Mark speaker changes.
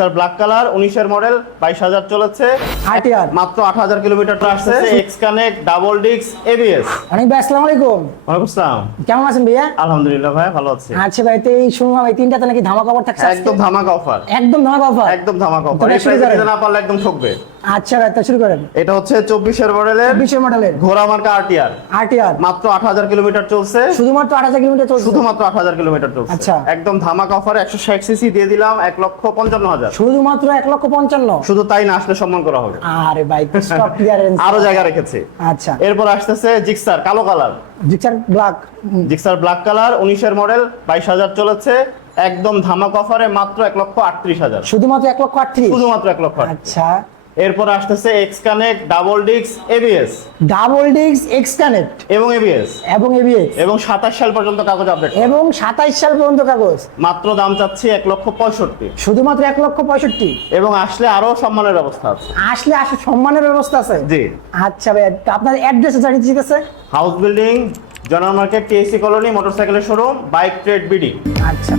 Speaker 1: Gixxer black colour উনিশের model বাইশ হাজার চলেছে। মাত্র আট হাজার কিলোমিটার আসছে। এক্স কানেক্ট ডাবল ডিক্স এবিএস
Speaker 2: অনেক ভাই আসসালামু আলাইকুম।
Speaker 1: ওয়ালাইকুম আসসালাম।
Speaker 2: কেমন আছেন ভাইয়া?
Speaker 1: আলহামদুলিল্লাহ ভাই ভালো আছি।
Speaker 2: আচ্ছা ভাই তো এই শুনলাম এই তিনটাতে নাকি ধামাকা অফার থাকছে
Speaker 1: একদম ধামাকা অফার
Speaker 2: একদম ধামাকা অফার
Speaker 1: একদম ধামাকা অফার এই প্রাইসে না পারলে একদম ঠকবে।
Speaker 2: আচ্ছা ভাই তো শুরু করেন।
Speaker 1: এটা হচ্ছে মডেলের
Speaker 2: মডেলের।
Speaker 1: ঘোড়া মার্কা আরটিআর।
Speaker 2: আরটিআর।
Speaker 1: মাত্র আট হাজার কিলোমিটার চলছে।
Speaker 2: শুধুমাত্র আট হাজার কিলোমিটার চলছে?
Speaker 1: শুধুমাত্র আট হাজার কিলোমিটার চলছে।
Speaker 2: আচ্ছা।
Speaker 1: একদম ধামাকা অফার একশো ষাট সিসি দিয়ে দিলাম লক্ষ পঞ্চান্ন হাজার।
Speaker 2: শুধুমাত্র এক লক্ষ পঞ্চান্ন?
Speaker 1: শুধু তাই না আসলে সম্মান করা হবে।
Speaker 2: আরে ভাই স্টক ক্লিয়ারেন্স
Speaker 1: আরও জায়গা রেখেছে।
Speaker 2: আচ্ছা।
Speaker 1: এরপর আসতেছে জিক্সার কালো colour.
Speaker 2: Gixxer black
Speaker 1: Gixxer black colour উনিশের মডেল বাইশ হাজার চলেছে। একদম ধামাক অফারে মাত্র এক লক্ষ আটত্রিশ হাজার।
Speaker 2: শুধুমাত্র এক লক্ষ আটত্রিশ?
Speaker 1: শুধুমাত্র এক লক্ষ
Speaker 2: আচ্ছা।
Speaker 1: এরপর আসতেছে এক্স কানেক্ট ডাবল ডিক্স ABS
Speaker 2: double disc X connect
Speaker 1: এবং এবিএস
Speaker 2: এবং এবিএক্স
Speaker 1: এবং সাতাশ সাল পর্যন্ত কাগজ আপডেট
Speaker 2: এবং সাতাইশ সাল পর্যন্ত কাগজ।
Speaker 1: মাত্র দাম চাচ্ছি এক লক্ষ পঁয়ষট্টি।
Speaker 2: শুধুমাত্র এক লক্ষ পঁয়ষট্টি।
Speaker 1: এবং আসলে আরও সম্মানের ব্যবস্থা আছে।
Speaker 2: আসলে আসলে সম্মানের ব্যবস্থা আছে?
Speaker 1: জি।
Speaker 2: আচ্ছা ভাই আপনার অ্যাড্রেস জানিয়ে ঠিক আছে?
Speaker 1: হাউস বিল্ডিং জনার মার্কেট টিএসসি কলোনি মোটরসাইকেলের শোরুম বাইক ট্রেড বিডি
Speaker 2: আচ্ছা।